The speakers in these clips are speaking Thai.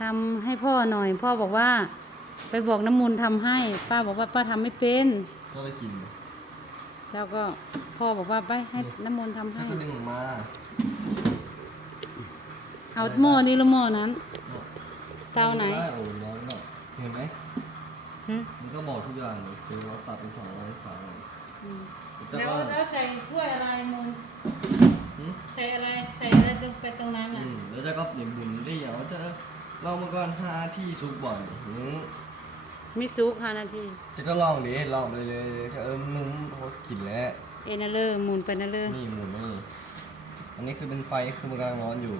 ทำให้พ่อหน่อย พ่อบอกว่า ไปบอกน้ำมูลทำให้ ป้าบอกว่าป้าทำไม่เป็น ก็เลยกินเจ้าก็พ่อบอกว่าไปให้น้ำมูลทำถ้าให้ ก็ดึงออกมาเอาหม้อนี้หรือหม้อนั้น เตาไหนด้โอ้ร้อนเนาะเห็นไหมหึมันก็บอกทุกอย่างเลยคือเราตัดเป็นสองร้อยสามร้อยอืมจะแล้วก็แล้วใส่ถ้วยอะไรมูลหืมใส่อะไรใส่อะไรไปตรงนั้นอือะมแล้วจะก็เปลี่ยนบุญได้อย่างว่าจะ ลองมาก่อนห้าที่ซุกบ่อนหืมมิซุกห้านาที จะก็ลองดิลองไปเลยจะเออนุ่มพอกินแล้วเอนาเลอร์มูลไปนาเลอร์นี่หมุนนี่อันนี้คือเป็นไฟคือมันกำลังร้อนอยู่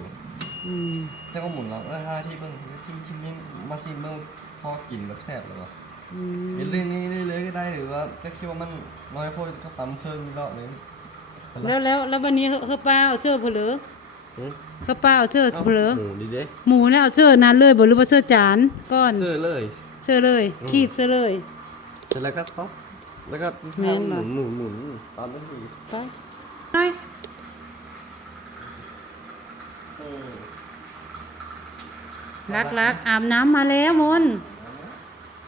อืมเจะก็หมุนแล้วเออห้าที่เบิ่งทิมทิมนี่มาซิมเบิ่งพอกินแบบแซ่บเลยวะอืมเป็นเรื่องนี้ได้เลยก็ได้หรือว่าจะคิดว่ามันน้อยโพดก็ปั๊มเพิ่มอีกรอบนึงแล้วแล้วแล้ววันนี้เฮเฮอป้าเอาเสื้อเพลือ หืมเฮอป้าเอาเสื้อเพลือหมูดีเด้หมูเนี่ยเอาเสื้อนั้นเลยบ่หรือว่าเสื้อจานก้อนเจอเลย เสื้อเลย คีบเสื้อเลยเสร็จแล้วก็ป๊อปแล้วก็แม่นหเหรมุอนหมุนหมุนตามได้ดีไปไปรักรักอาบน้ำมาแล้วมน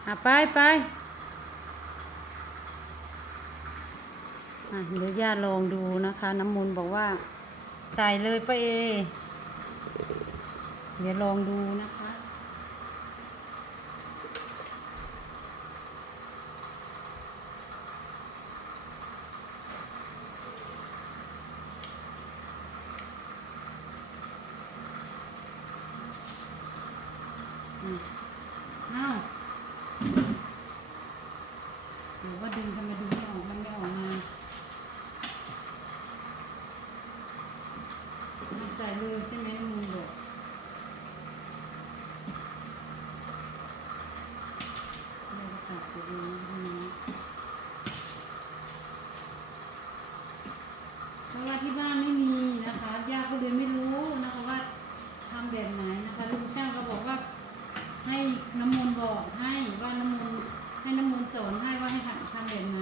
อะไปไปอะเดี๋ยวย่าลองดูนะคะ น้ำมนต์บอกว่า ใส่เลยป้าเอ เดี๋ยวลองดูนะคะ อ้าวหรือว่าดึงทำไมดึงไม่ออก มันไม่ออกมามันใส่เลยใช่ไหมมึงบอกเราก็ตัดใส่เลยนะเพราะว่าที่บ้านไม่มีนะคะย่าก็เลยไม่รู้นะคะว่าทำแบบไหนนะคะลุงช่างก็บอกว่า ให้น้ำมนต์บอกให้ว่าน้ำมนต์ให้น้ำมนต์สอนให้ว่าให้ทำทำแบบไหน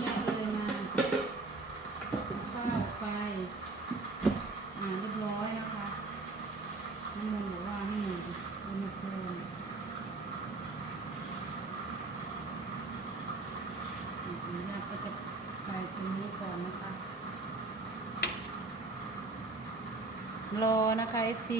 แม่ก็เลยมาเข้าไป อ่าเรียบร้อยนะคะ น้ำมนต์บอกว่าให้หนูอุณหภูมิอ่าญาติก็จะไปตรงนี้ก่อนนะคะ รอนะคะ FC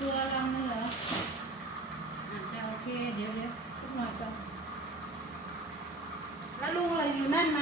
ตัวรังนี่เหรออ่าจะโอเค เดี๋ยวเดี๋ยวสักหน่อยก่อนแล้วลุงอะไรอยู่นั่นไหม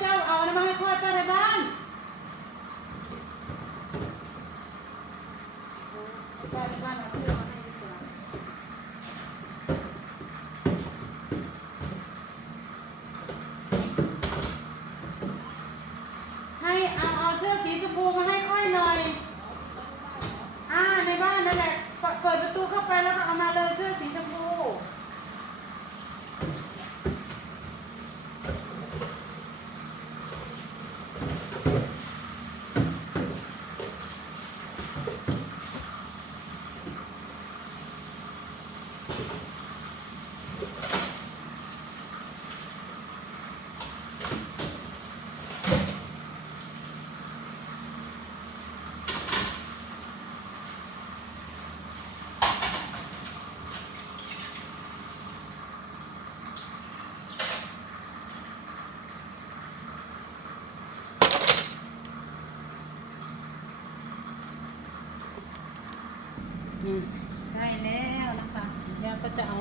เจ้าเอาอะไรมาให้พ่อเจ้าในบ้านไปในบ้านเอาเสื้อมาให้ดีกว่าให้เอาเอาเสื้อสีชมพูมาให้ค่อยหน่อย อ่าในบ้านนั่นแหละเปิดเปิดประตูเข้าไปแล้วก็เอามาเลยเสื้อสีชมพู นี่ได้แล้วนะคะย่าก็จะเอา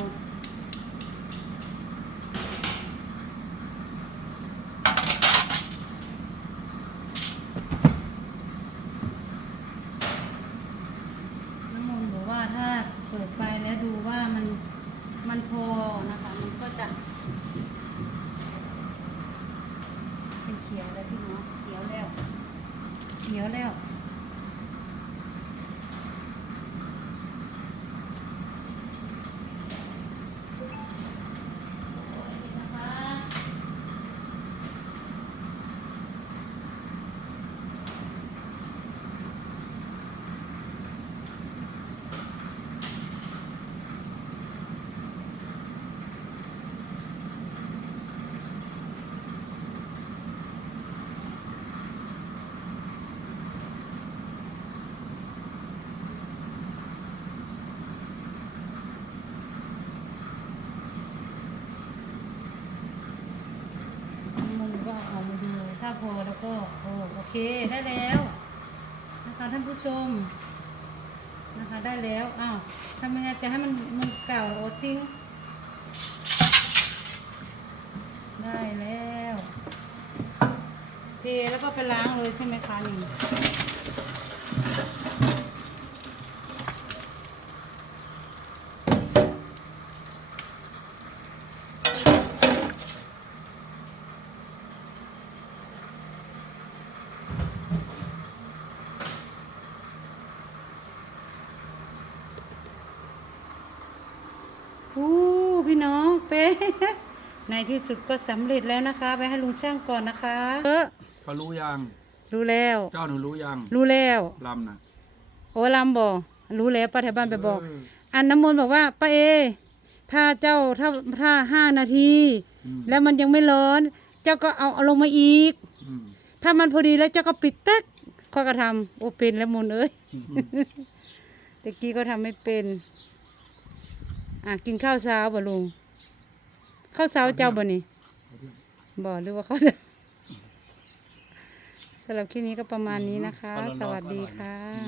น้ำมนต์บอกว่าถ้าเปิดไฟแล้วดูว่ามันมันพอนะคะ มันก็จะ เป็นเขียวแล้วพี่น้องเขียวแล้วเขียวแล้ว มันก็เอามาดูถ้า พอแล้วก็โอ้โอเคได้แล้วนะคะท่านผู้ชมนะคะได้แล้วอ้าวทำยังไงจะให้มันมันเก่าโอติ้งได้แล้วเทแล้วก็ไปล้างเลยใช่ไหมคะนี่อู้พี่น้อง เป๊ะในที่สุดก็สำเร็จแล้วนะคะไปให้ลุงช่างก่อนนะคะเออเขารู้ยังรู้แล้ว เจ้าหนูรู้ยังรู้แล้วลำนะโอ้ลำบอกรู้แล้วป้าแถวบ้านไปบอก เอันน้ำมนต์บอกว่าป้าเอ ถ้าเจ้าถ้าถ้าห้านาที อืมแล้วมันยังไม่ร้อน เจ้าก็เอาเอาลงมาอีก อืมถ้ามันพอดีแล้วเจ้าก็ปิดเต๊กข้อยก็ทำโอเป็นแล้วมนต์เอ้ย อืมตะกี้ก็ทำไม่เป็น อะกินข้าวเช้าบ่ลุง ข้าวเช้าเจ้าบ่นี่บ่หรือว่าข้าวเช้าสำหรับคลิปนี้ก็ประมาณนี้นะคะ สวัสดีค่ะ